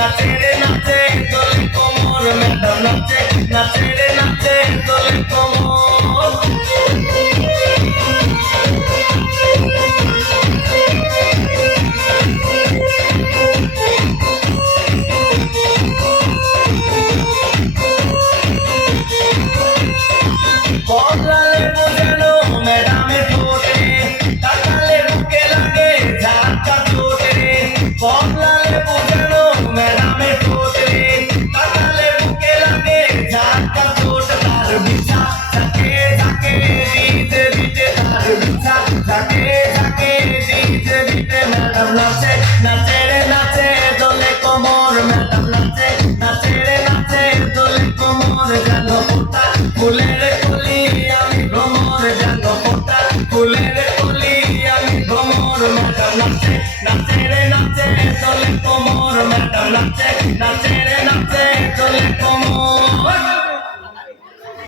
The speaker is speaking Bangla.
নাচে রে নাচে তোলে কোমর ম্যাডাম নাচে নাচে রে নাচে তোলে কোমর কমলালে বোঝানো ম্যাডামে ঠোঁটে তাকালে বুকে লাগে ঝাঁকা চোটে কমলালে ঝাঁকে ঝাঁকে দিতে তার বিছা ঝাঁকে ঝাঁকে দিতে দিতে ম্যাডাম নাচে নাচে রে নাচে দোলে কোমর ম্যাডাম নাচে নাচে রে নাচে দোলে কোমর যেন পোতা ফুলের কলি আমি ভ্রমর যেন পোতা ফুলের কলি আমি ভ্রমর ম্যাডাম নাচে নাচে রে নাচে দোলে কোমর ম্যাডাম নাচে নাচে